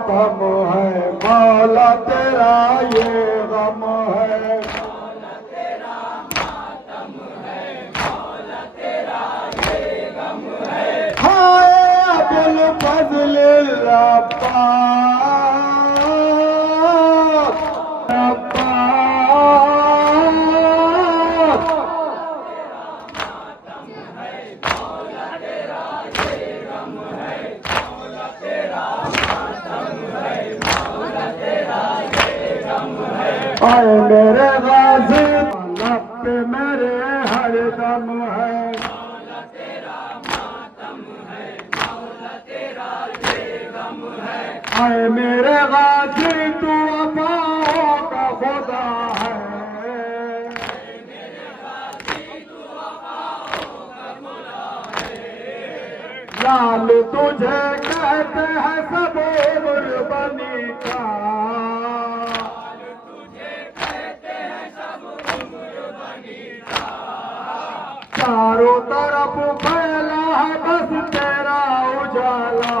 मातम है, मौला तेरा ये गम है। हाय अबुल फजल आए मेरे गाजी लब पे मेरे हर दम है। आए मेरे गाजी तू अफवाहों का खुदा है। लाल तुझे कहते हैं सब गुरबानी का। चारों तरफ फैला है बस तेरा उजाला।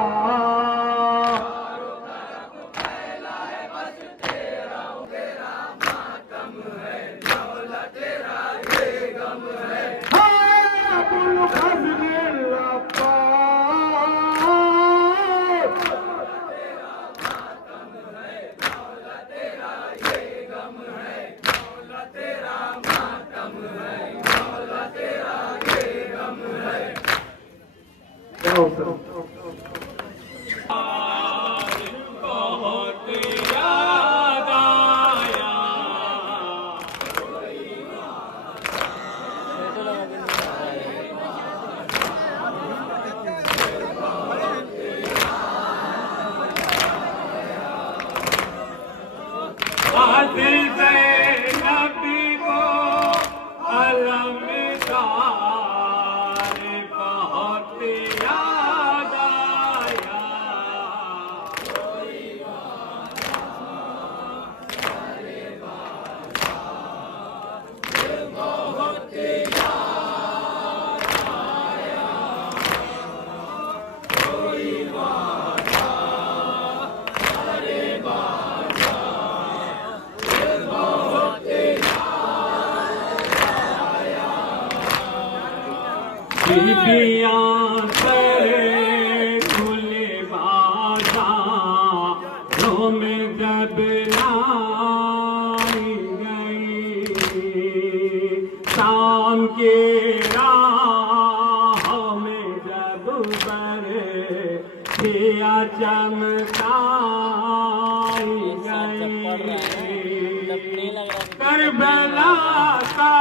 बीबियाँ करे खुले बाज़ारों में जब लाई गई, शाम के राहों में जब बरखियाँ चमकाई गई, करबला का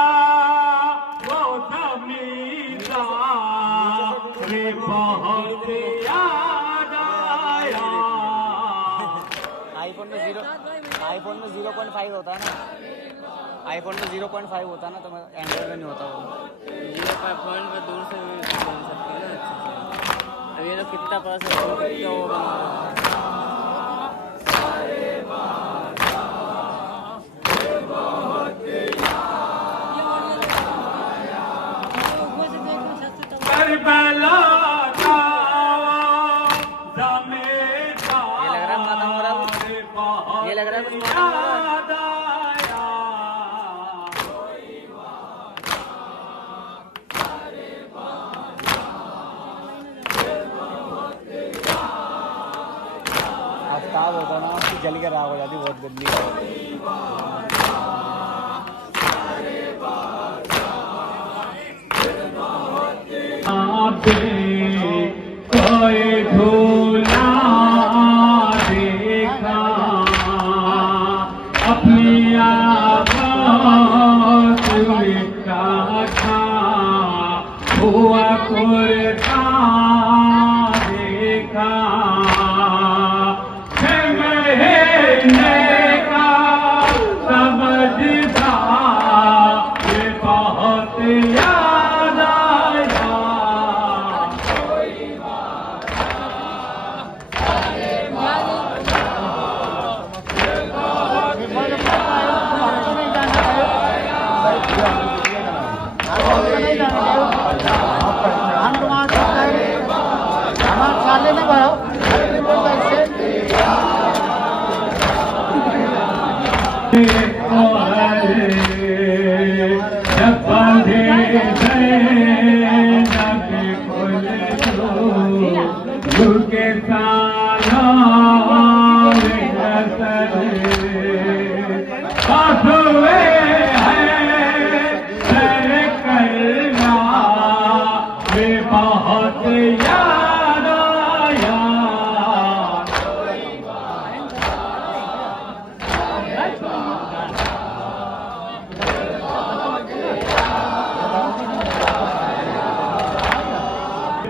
बहुत याद आया। आईफोन में 0.5 होता है ना, आईफोन में 0.5 होता है ना, तो एंड्रॉइड में नहीं होता वो। 0.5 में दूर से भी बन सकते हैं ना। अब ये लोग कितना % क्या होगा। करबला का ये लग रहा है कुछ मालूम हो रहा है। आफ्ताब होता ना उसकी जल के राख हो जाती, बहुत गंदी है। कोई झूला देखा अपनी आवाज़ मिटा था, हुआ कुर्ता देखा महीने का समझ था, ये बहुत याद आया। हमारे साले में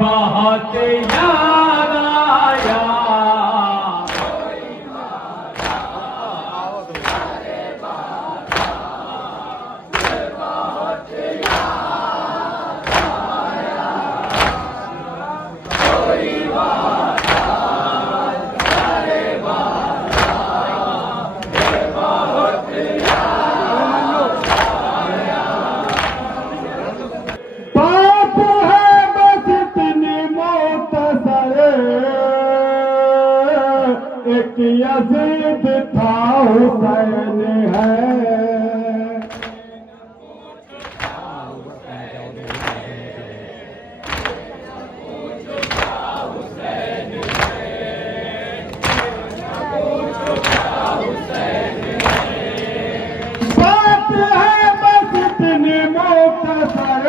बहुत याद आया। बाप है बस इतनी मुख्तसर, एक यजीद था हुसैन है। बात है बस इतनी मुख्तसर,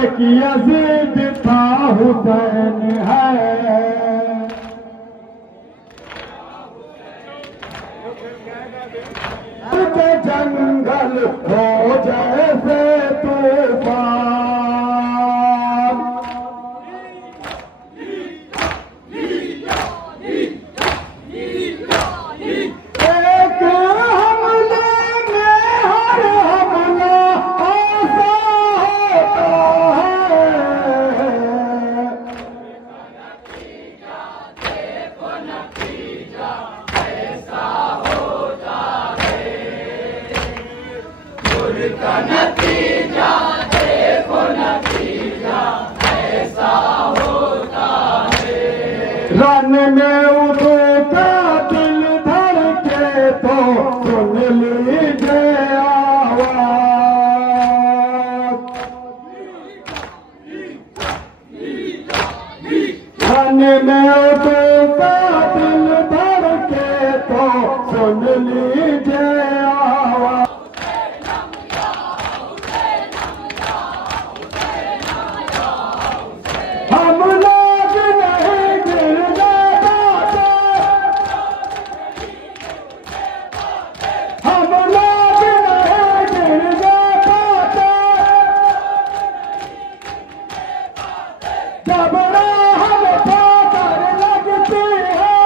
एक यजीद था हुसैन है। जंगल हो जैसे तूफान, एक हमले में हर हमला ऐसा होता है। रन में उठता दिल धड़के तो सुन लीजिए आवाज। रन में उठता दिल धड़के तो सुन लीजिए आवाज। हम लोग नहीं गिर जाते, हम लोग नहीं गिर जाते, जब राह में ठोकर लगती है,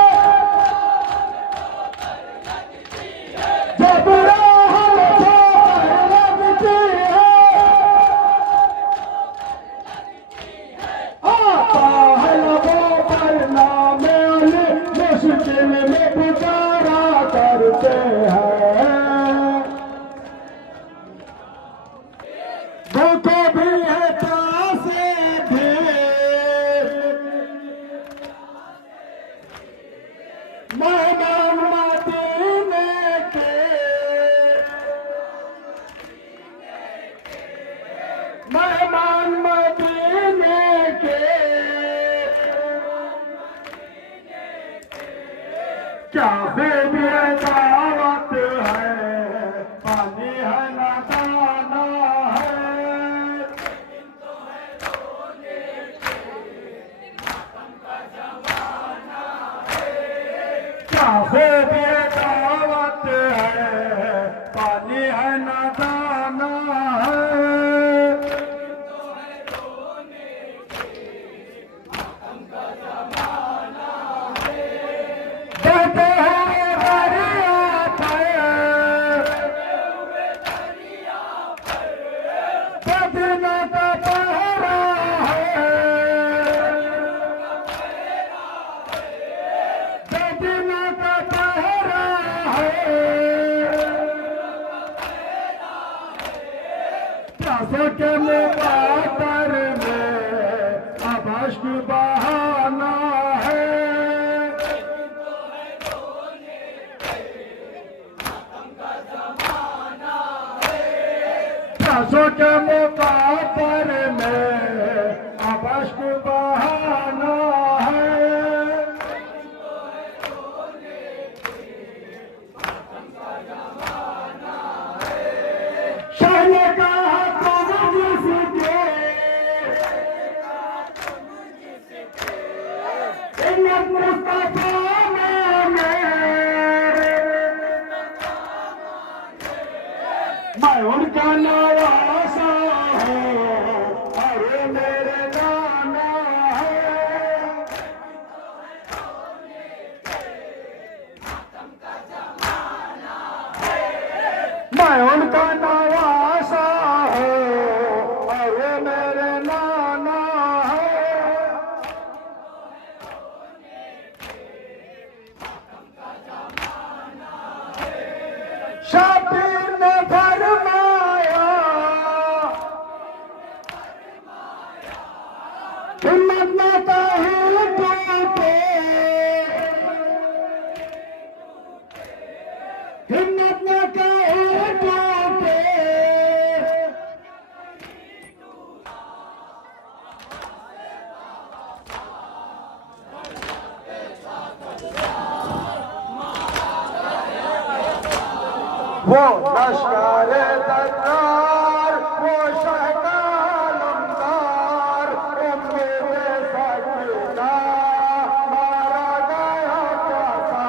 जब राह में ठोकर लगती है, आता है लबों पर नाम अली, मुश्किल में पुकारा करते हैं। भूखे भी है प्यासे भी, मेहमान मदीने के, मेहमान मदीने के। क्या बेबी दावत है, पानी है ना दाना है। क्या बेबी दावत है, पानी है ना दाना है। कहते हैं दरिया पर, बदना का पहरा है, बदना का पहरा है। प्यासों के मुकातर में अब अश्क बहाना है। प्यासों के मुकातर में अब अश्क बहाना है। शान का तुम जिसके, इन्नत मुस्तफा में मैं उनका नवासा हूँ, अरे उनका नवासा हो और वो मेरे नाना है। शबीर ने फरमाया हिम्मत न कहीं टूटे, हिम्मत न कहीं टूटे। वो लश्कर दर्रार, वो शहकार लमदार, उम्मीद सकीना मारा गया प्यासा।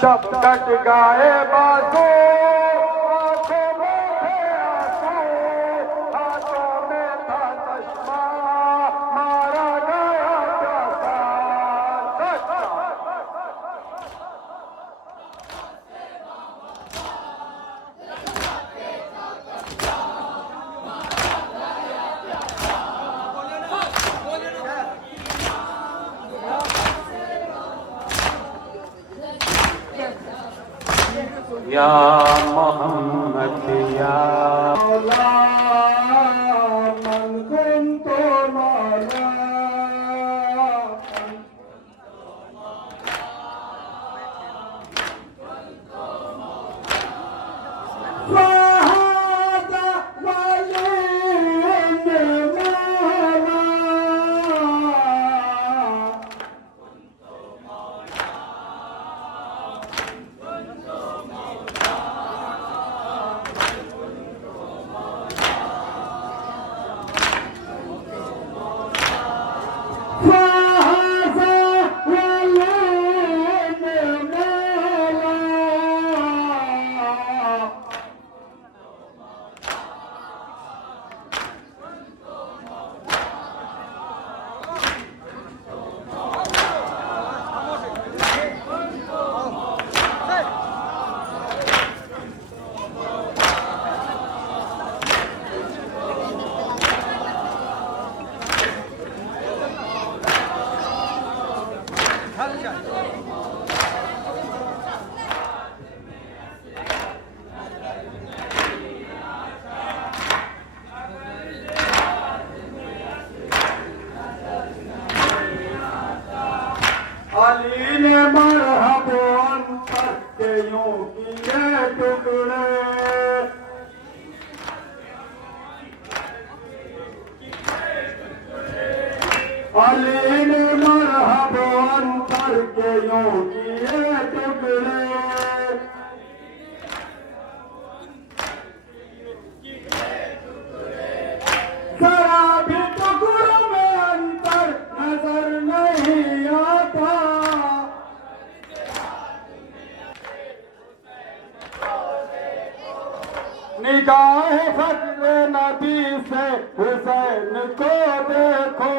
जब कट गाए बाजू, आंखों में थे आंसू, हाथों में था चश्मा, मारा गया प्यासा। या मोहम्मद या मौला मन कुंतो मौला, वहादा वलीन मौला। अली ने मरहबन करके यूं किए टुकड़े, अली ने मरहबन करके यूं किए टुकड़े। जरा भी टुकड़ों में अंतर नजर नहीं आता। निगाह फजले नबी से हुसैन को देखो,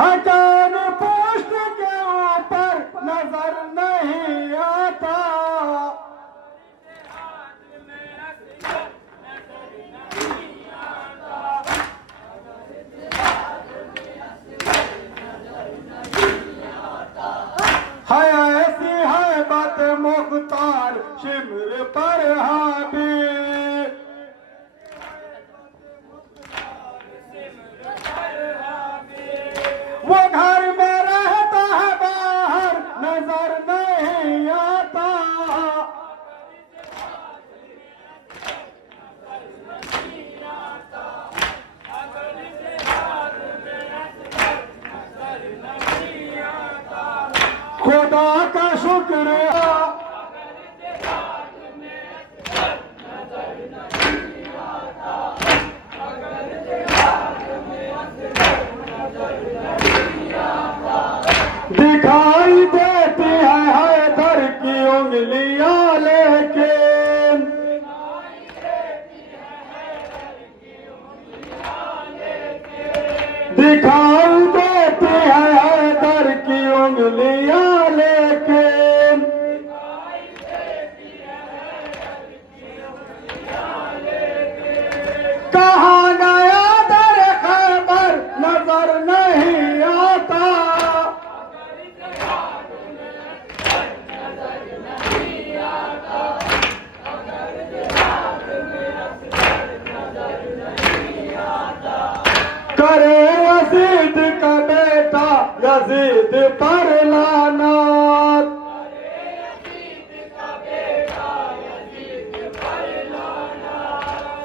हकान पोस्ट के ऊपर नजर नहीं आता। है ऐसी है बात मुख्तार शिमर पर हाबी, वो घर में रहता है बाहर नजर नहीं आता। खुदा का शुक्र उंगलियां लेके दिखाई देती है दर की उंगलियां लेके। कहाँ गया दर खैबर नजर नहीं आता। करे यजीद का बेटा यजीद पर लानत।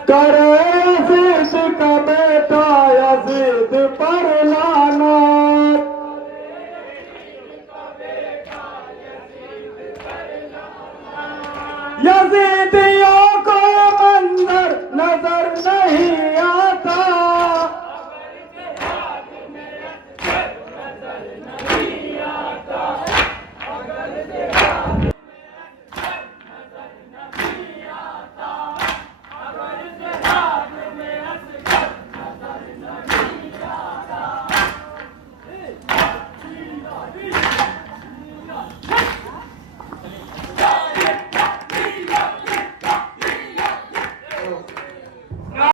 करे यजीद का बेटा यजीद पर लानत। यजीदियों को मंजर नजर नहीं आता।